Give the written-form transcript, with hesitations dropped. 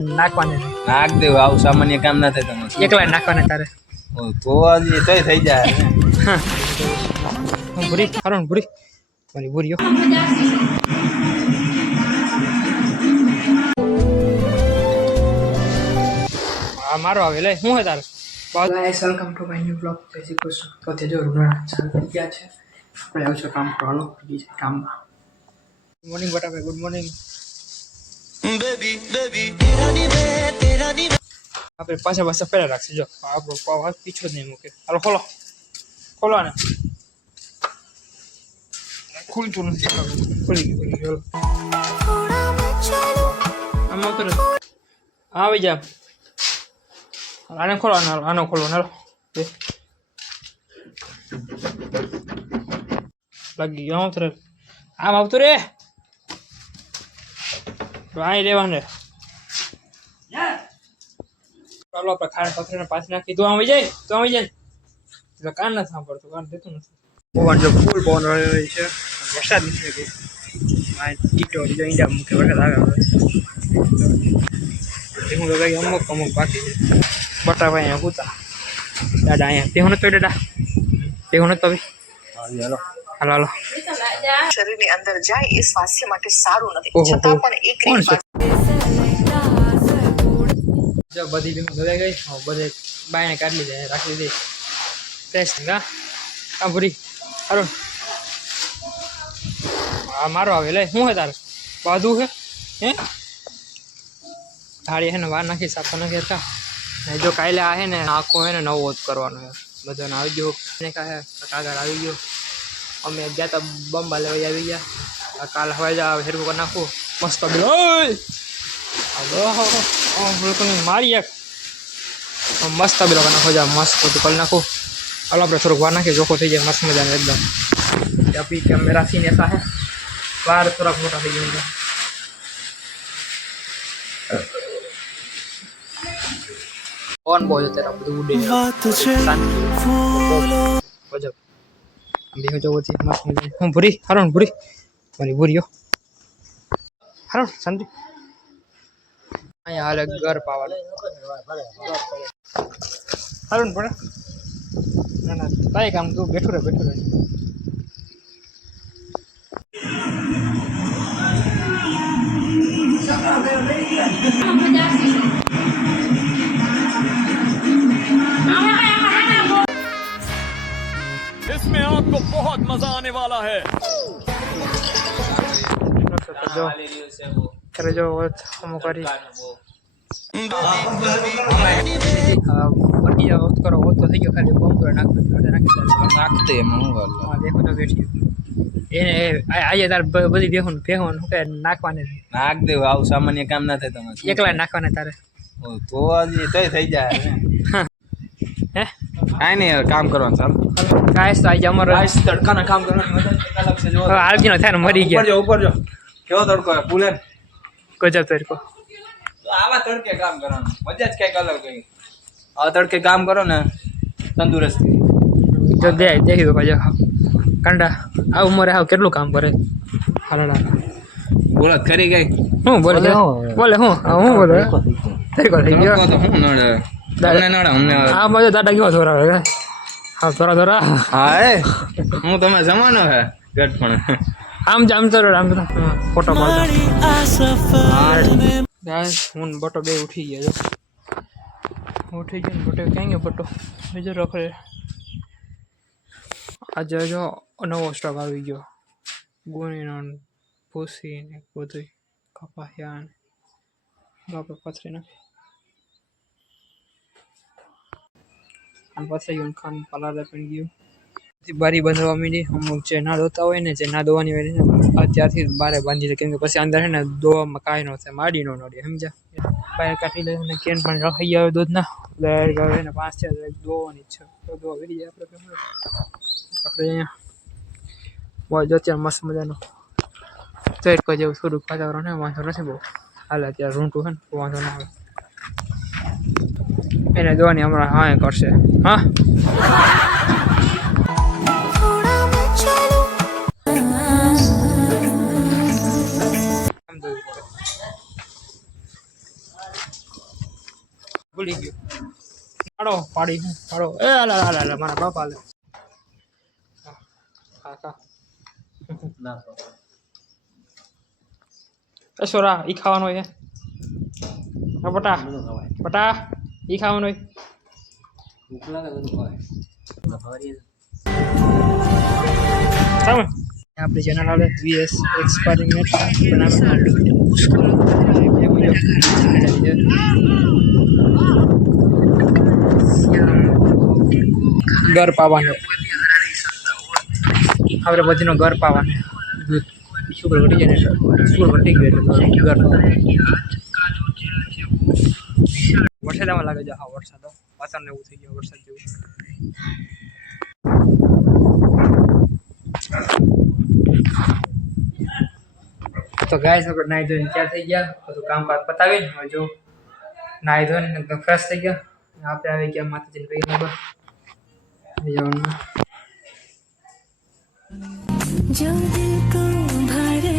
નાખવાને નાખ દેવ આવું સામાન્ય કામ ના થાય તમારે એકલા નાખવાને તારે તો હજી તોય થઈ જાય ભૂરી હારું ભૂરી મારી ભૂરીઓ આ મારો આવે લે શું હે તારે guys welcome to my new blog જય શ્રી કૃષ્ણ તો તે જો રૂગણા ચાલુ થઈ ગયા છે આપણે આવશે કામ કરવાનો બીજા કામમાં મોર્નિંગ બટા ભાઈ ગુડ મોર્નિંગ બેબી તેરા ની આપણે પાછા પહેલા રાખશે જો આપણો પાવ હાથ પીછો જ નહીં મૂકે હાલો ખોલો ને ખુલતું નથી ખુલી ગયું આમ આવતો ને આવી જા આને ખોલો આનો ખોલો હાલો લાગી ગયો આમ આવતું રે અહીં લેવાને ચાલો આપણે ખાણ પથરીને પાછી નાખી તું આવી જાય એટલે કાન નથી સાંભળતો કાન દેતું નથી પવન જો ફૂલ પવન રહી છે વરસાદ નથી ગયો ટીટો જો ઈંડા મૂકે વરસાદ આવે હું તો કઈ અમુક બાકી છે બટા ભાઈ અહીંયા કૂતા દાદા અહીંયા તેવું નતો દાદા તેવું નતો ભાઈ હાલો શરીરની અંદર જાય એ સ્વાસ્થ્ય માટે સારું નથી છતાં પણ એક જો બધી ભીમ ધોવાઈ ગઈ બધે બાયને કાઢી લીધે રાખી દીધી ફ્રેશ હા આ ભૂરી હારું આ મારો આવે લે શું હે તારે બાધું હે થાળી હે ને વાર નાખી સાફ નાખી હતા ને જો કાલે આ હે ને આખો હે ને નવો જ કરવાનો હે બધાને આવી ગયો ને કહે કાગળ આવી ગયો અમે ગયા તા બંબા લેવા આવી ગયા કાલ હવાઈ જા હેરવું કરી નાખું મસ્ત બિલો મારી એક મસ્ત બિલો કરી નાખો જા મસ્ત કરી નાખું હાલો આપણે થોડુંક વાર નાખીએ ચોખ્ખો થઈ જાય મસ્ત મજાને એકદમ અભી કેમેરા સીન એસા હે વાર થોડાક મોટા થઈ જાય कौन बोल तेरा उड़े गजब देखो जो होती मस्त मजे हम बुरी हरण बुरी मारी बुरियो हरण संदीप यहाँ अलग घर पावाल हरण पड़ा ना ना ताई काम तू बैठो रे इसमें आपको बहुत मजा आने वाला है करे जो हम करी करो वो तो થઈ ગયો ખાલી બોમ્બ પર નાખી દે એમાં હું કરું હા દેખો તો બેઠી એને આજે તાર બધી ભેહું હું કે નાખવાને નાખ દેવ આવું સામાન્ય કામ ના થાય તમારે એકલા નાખવાને તારે તો હજી તોય થઈ જાય હે કાંઈ નહીં કામ કરવાનું ચાલો ગાઈસ તો આજે અમારો તડકાના કામ કરવાની મજા અલગ છે જો આલજીનો થાય ને મરી ગયા ઉપર જો કેવો તડકો હે પુલેન ગજબ તડકો આવા તડકે કામ કરવાનું મજા જ કઈક અલગ કઈ આવા તડકે કામ કરો ને તંદુરસ્તી જો દેખી દો ભાઈ કંડા આ ઉંમરે આવ કેટલું કામ કરે હાલડા બોલત કરી ગઈ હું બોલે હું બોલે તડકો થઈ ગયો તો હું નડે તમને નડે અમને આ બાજુ દાદા કેવા થોરા હા થોરા હા એ હું તમે જમાનો હે ગઢ પણ આમ તો ફોટો પાડો ગાઈસ હું બટો બે ઉઠી ગયા જો ઉઠી ગયો બટો ક્યાં ગયો બટો બીજો રખડે આજે જો નવો સ્ટોક આવી ગયો ગોળીનો ભૂસી ને બધું કપાયા ને બાપા પથરી નાખી અને પછી યુન ખાન પલાળા પણ ગયું બારી બાંધવા માંડી અમુક જે ના ધોતા હોય ને જે ના ધોવાની હોય ને અત્યારથી બારે બાંધી દે કેમ કે પછી અંદર છે ને ધોવામાં કાંઈ ન થાય માડી નો નડે સમજ્યા બહાર કાઢી લે અને કેન પણ રખાઈ આવે દૂધના એટલે એને 5 છે ધોવાની છે તો ધોવા વેરી જાય આપણે અહીંયા જો અત્યારે મસ્ત મજાનો તડકો જેવું થોડુંક વાતાવરણ છે વાંધો નથી બહુ હાલ અત્યારે રૂંટું છે ને વાંધો ના આવે એને ધોવાની હમણાં હા કરશે હા ભૂલી ગયો પાડો પાડી પાડો એ લા મારા બાપા લે કાકા ના એ સોરા ઈ ખાવાનો છે હા બટા બટા ઈ ખાવાનો છે ભૂખ લાગે તો ખાય સામે આપણી ચેનલ આવે વીએસ એક્સપેરિમેન્ટ ઘર પાવાનું આપણે બધીનો ઘર પાવાનું દૂધ સુગર ઘટી જાય ને સુગર ઘટી ગયું એટલે ઘર પાવાનું વરસાદમાં લાગે છે હા વરસાદ વાતાવરણ એવું થઈ ગયું વરસાદ જેવું તો ગાઈસ આપણે નાઈ ધોઈને તૈયાર થઈ ગયા બધું કામકાજ પતાવીને હવે જો નાઈ ધોઈને એકદમ ફ્રેશ થઈ ગયા આપણે આવી ગયા માતાજીને પૈકી जो